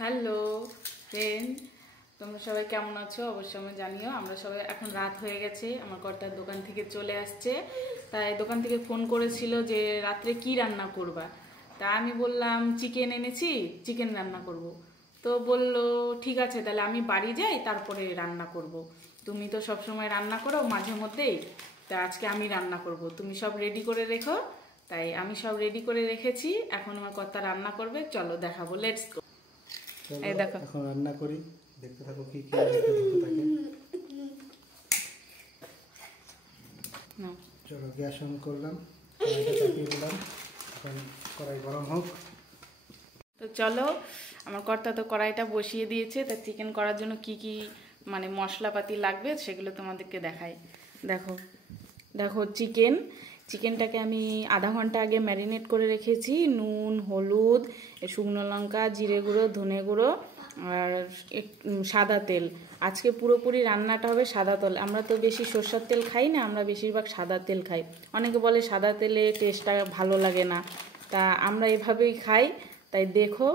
Hello friend, তোমরা সবাই কেমন আছো? অবশ্যই আমি জানিও। আমরা সবাই এখন রাত হয়ে গেছে, আমার কর্তার দোকান থেকে চলে আসছে, তাই দোকান থেকে ফোন করেছিল যে রাত্রে কি রান্না করবা। তা আমি বললাম চিকেন এনেছি, চিকেন রান্না করব। তো বলল ঠিক আছে, তাহলে আমি বাড়ি যাই, তারপরে রান্না করব। তুমি তো সব সময় রান্না করো মাঝে মধ্যেই, তা আজকে আমি রান্না করব, তুমি সব রেডি করে রেখো। তাই আমি সব রেডি করে রেখেছি, এখন আমার কর্তা রান্না করবে, চলো দেখাবো, লেটস গো। এই দেখো এখন রান্না করি, দেখতে থাকো কি কি দেখতে থাকে। চলো গ্যাস অন করলাম, কড়াইটা চাপিয়ে দিলাম, এখন কড়াই গরম হোক। তো চলো, আমার কর্তা তো কড়াইটা বসিয়ে দিয়েছে, তা চিকেন করার জন্য কি কি মানে মশলাপাতি লাগবে সেগুলো তোমাদেরকে দেখাই। দেখো দেখো চিকেনটাকে আমি আধা ঘন্টা আগে ম্যারিনেট করে রেখেছি। নুন, হলুদ, শুকনো লঙ্কা, জিরে গুঁড়ো, ধনে গুঁড়ো আর সাদা তেল। আজকে পুরোপুরি রান্নাটা হবে সাদা তেল। আমরা তো বেশি সরষের তেল খাই না, আমরা বেশিরভাগ সাদা তেল খাই। অনেকে বলে সাদা তেলে টেস্টটা ভালো লাগে না, তা আমরা এভাবেই খাই। তাই দেখো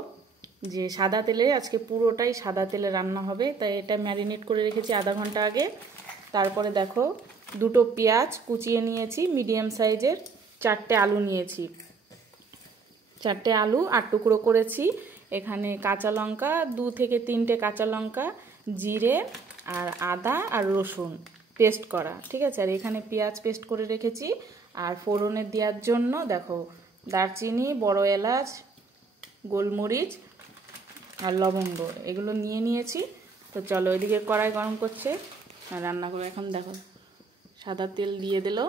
যে সাদা তেলে আজকে পুরোটাই সাদা তেলে রান্না হবে, তাই এটা ম্যারিনেট করে রেখেছি আধা ঘন্টা আগে। তারপরে দেখো দুটো পেঁয়াজ কুচিয়ে নিয়েছি মিডিয়াম সাইজের, 4টে আলু নিয়েছি, 4টে আলু 8 টুকরো করেছি। এখানে কাঁচা লঙ্কা 2 থেকে 3টে কাঁচা লঙ্কা, জিরে আর আদা আর রসুন পেস্ট করা, ঠিক আছে। আর এখানে পেঁয়াজ পেস্ট করে রেখেছি। আর ফোড়নে দেওয়ার জন্য দেখো দারচিনি, বড় এলাচ, গোলমরিচ আর লবঙ্গ এগুলো নিয়ে নিয়েছি। তো চলো ওইদিকে কড়াই গরম করছে আর রান্না করে। এখন দেখো সাদা তেল দিয়ে দিল,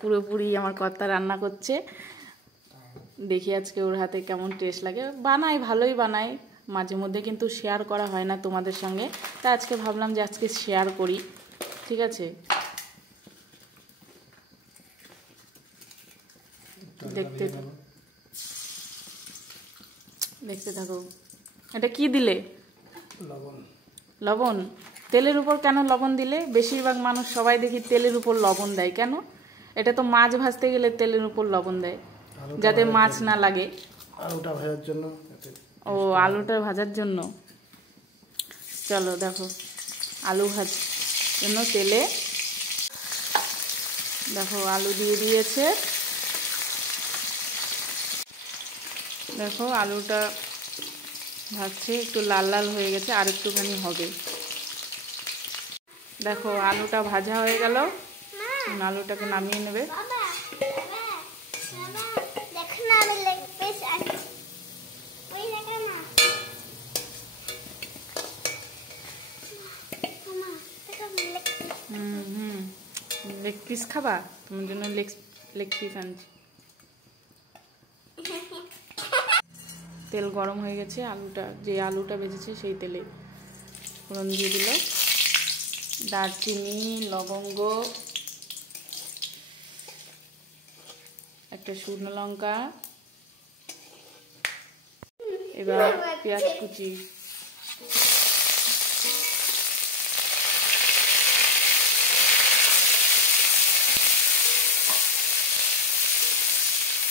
পুরোপুরি আমার কর্তা রান্না করছে। দেখি আজকে ওর হাতে কেমন টেস্ট লাগে। বানাই, ভালোই বানাই মাঝে মধ্যে, কিন্তু শেয়ার করা হয় না তোমাদের সঙ্গে, তা আজকে ভাবলাম যে আজকে শেয়ার করি, ঠিক আছে। দেখতে দেখতে থাকো। এটা কি দিলে? লবণ। লবণ? তেলের উপর কেন লবণ দিলে? বেশিরভাগ মানুষ সবাই দেখি তেলের উপর লবণ দেয়, কেন? এটা তো মাছ ভাজতে গেলে তেলের উপর লবণ দেয়, যাতে মাছ না লাগে। আলুটা ভাজার জন্য। ও, আলুটা ভাজার জন্য। চলো দেখো আলু ভাজার জন্য তেলে দেখো আলু দিয়ে দিয়েছে। দেখো আলুটা ভাজছে, একটু লাল লাল হয়ে গেছে, আর একটুখানি হবে। দেখো আলুটা ভাজা হয়ে গেল, আলুটাকে নামিয়ে নেবে। লেগ পিস খাবা? তোমার জন্য লেগ পিস আনছি। তেল গরম হয়ে গেছে, যে আলুটা ভেজেছে সেই তেলে ফোড়ন দিয়ে দিল। দারচিনি, লবঙ্গ, একটা শুকনো লঙ্কা, এবার পেঁয়াজ কুচি,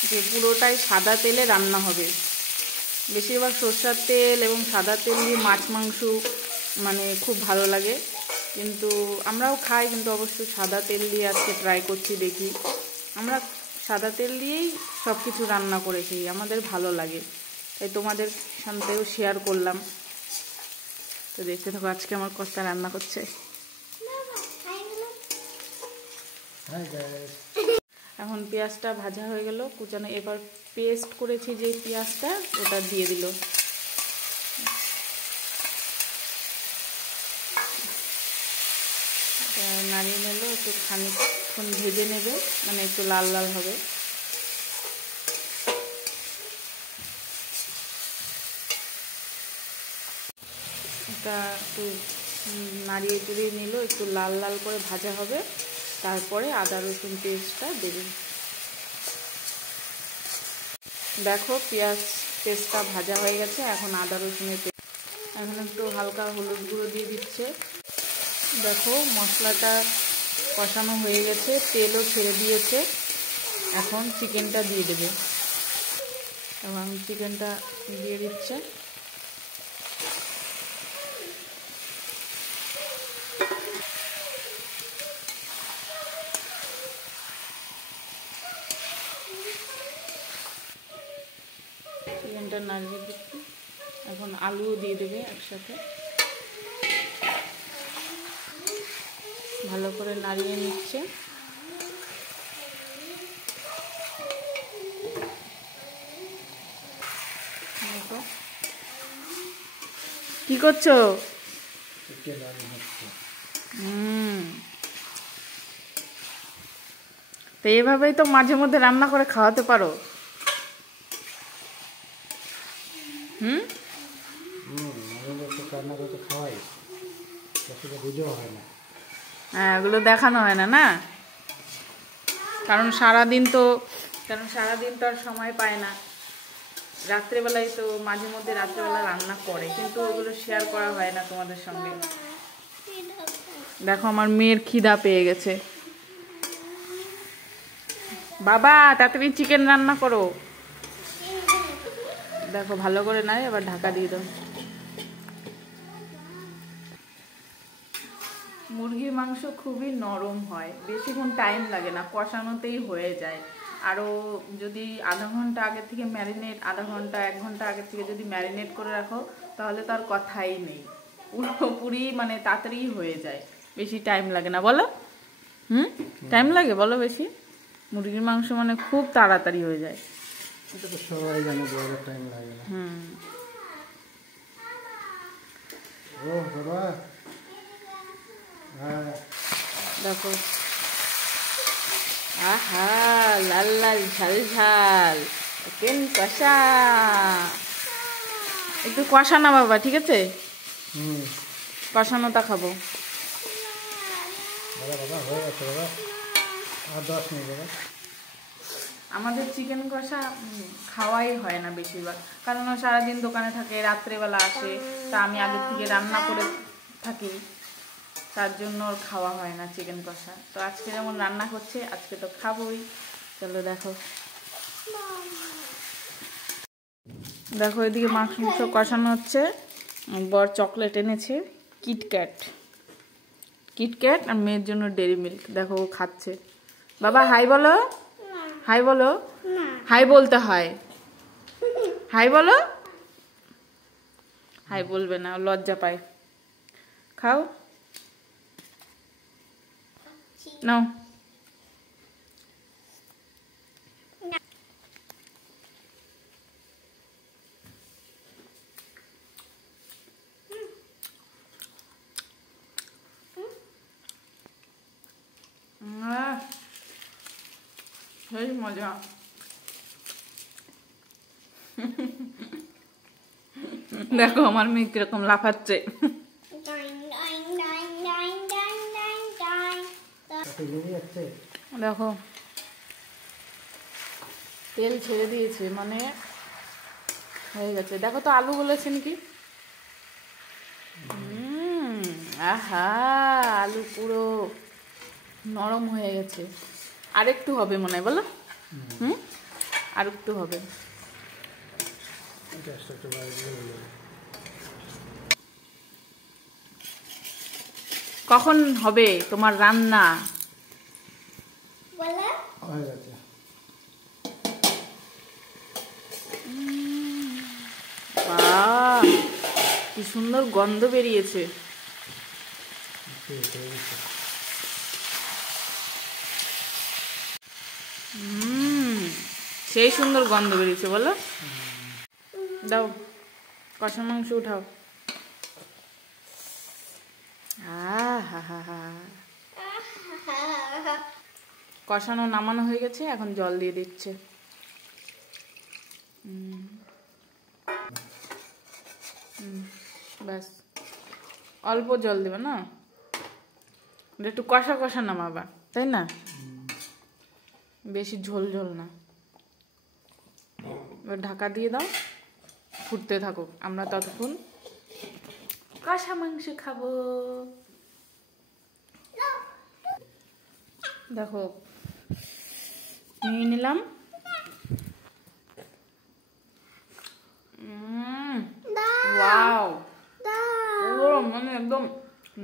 যে পুরোটাই সাদা তেলে রান্না হবে। বেশিরভাগ সরষের তেল এবং সাদা তেল দিয়ে মাছ মাংস মানে খুব ভালো লাগে, কিন্তু আমরাও খাই, কিন্তু অবশ্যই সাদা তেল দিয়ে আজকে ট্রাই করছি, দেখি। আমরা সাদা তেল দিয়েই সব কিছু রান্না করেছি, আমাদের ভালো লাগে, তাই তোমাদের সাথেও শেয়ার করলাম। তো দেখতে থাকো আজকে আমার কর্তা রান্না করছে। এখন পেঁয়াজটা ভাজা হয়ে গেল কুচানো, এবার পেস্ট করেছি যে পেঁয়াজটা ওটা দিয়ে দিল। নাড়িয়ে নিল, একটু খানিকক্ষণ ভেজে নেবে, মানে একটু লাল লাল হবে। এটা একটু নাড়িয়ে চড়িয়ে নিল, একটু লাল লাল করে ভাজা হবে, তারপরে আদা রসুন পেস্টটা দেবেন। দেখো পেঁয়াজ পেস্টটা ভাজা হয়ে গেছে, এখন আদা রসুনের পেস্ট, এখন একটু হালকা হলুদ গুঁড়ো দিয়ে দিচ্ছে। দেখো মশলাটা কষানো হয়ে গেছে, তেলও ছেড়ে দিয়েছে, এখন চিকেনটা দিয়ে দেবে। এবং আমি চিকেনটা দিয়ে দিচ্ছে। চিকেনটা নাড়িয়ে দিচ্ছি। এখন আলুও দিয়ে দেবে একসাথে, ভালো করে নাড়িয়ে নিচ্ছে। কি করছো? তো এভাবেই তো মাঝে মধ্যে রান্না করে খাওয়াতে পারো। হ্যাঁ, ওগুলো দেখানো হয় না, না? কারণ সারাদিন তো আর সময় পায় না। রাত্রেবেলায় তো মাঝে মধ্যে রাত্রেবেলা রান্না করে, কিন্তু ওগুলো শেয়ার করা হয় না তোমাদের সঙ্গে। দেখো আমার মেয়ের খিদা পেয়ে গেছে। বাবা তাড়াতাড়ি চিকেন রান্না করো। দেখো ভালো করে নাই, এবার ঢাকা দিয়ে দাও। মুরগির মাংস খুবই নরম হয়, বেশিক্ষণ টাইম লাগে না, কষানোতেই হয়ে যায়। আরও যদি আধা ঘন্টা আগে থেকে আধা ঘন্টা 1 ঘন্টা আগে থেকে যদি ম্যারিনেট করে রাখো, তাহলে তার কথাই নেই, পুরোপুরি মানে তাড়াতাড়ি হয়ে যায়, বেশি টাইম লাগে না। বলো টাইম লাগে বলো বেশি? মুরগির মাংস মানে খুব তাড়াতাড়ি হয়ে যায়। সবাই জানে টাইম লাগে না। ও বাবা, দেখো আহা, লাল লাল ঝাল ঝাল চিকেন কষা। একটু কষা না বাবা, ঠিক আছে? কষানোটা খাবো। আমাদের চিকেন কষা খাওয়াই হয় না বেশিরভাগ, কারণ ও সারাদিন দোকানে থাকে, রাত্রেবেলা আসে, তা আমি আগের থেকে রান্না করে থাকি, তার জন্য ওর খাওয়া হয় না চিকেন কষা। তো আজকে যেমন রান্না করছে, আজকে তো খাবোই। চলো দেখো, দেখো এদিকে মাংস কষানো হচ্ছে। বর চকলেট এনেছে, কিটক্যাট আর মেয়ের জন্য ডেরি মিল্ক। দেখো ও খাচ্ছে। বাবা হাই বলো, হাই বলো, হাই বলতে হয়, হাই বলো। হাই বলবে না, লজ্জা পায়। খাও নাও। সেই মজা। দেখো আমার মেয়ে কিরকম লাফাচ্ছে। দেখো তেল ছেড়ে দিয়েছে, মানে হয়ে গেছে। দেখো তো আলু বলেছে নাকি। আহা, আলু পুরো নরম হয়ে গেছে। আর একটু হবে মনে হয়, বলো? আর একটু হবে। কখন হবে তোমার রান্না? কি সুন্দর গন্ধ বেরিয়েছে। সেই সুন্দর গন্ধ বেরিয়েছে, বলো? দাও কষা মাংস উঠাও। কষানো নামানো হয়ে গেছে, এখন জল দিয়ে দিচ্ছে। ব্যাস, অল্প জল দেবে না, একটু কষা কষা নামাবা, তাই না? বেশি ঝোল ঝোল না। এবার ঢাকা দিয়ে দাও, ফুটতে থাকুক, আমরা ততক্ষণ কষা মাংস খাবো। দেখো নিয়ে নিলাম,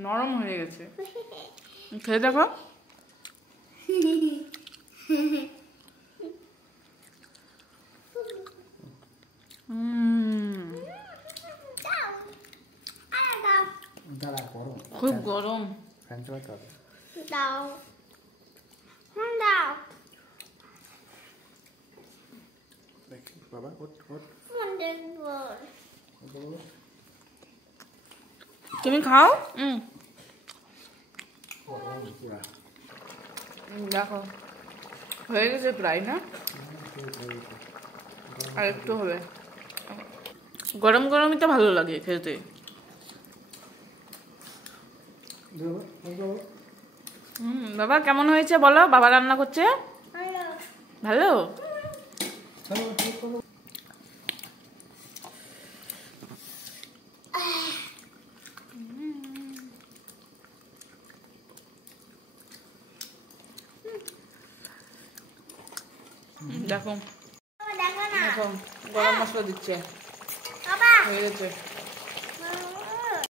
নরম হয়ে গেছে। খেয়ে দেখো। দাঁড়া গরম, খুব গরম। ফ্যান চালাতে হবে। দাও দাও দেখি বাবা, ওঠ ওঠ ফোন দেখবো। ওঠ। তুমি খাও। গরম পুরা। দেখো হয়ে গেছে প্রায়, না? আর একটু হবে। গরম গরমই তো ভালো লাগে খেতে। বাবা কেমন হয়েছে বলো? বাবা রান্না করছে ভালো। দেখো দেখো না দেখো গরম মশলা দিচ্ছে, বাবা হয়ে গেছে।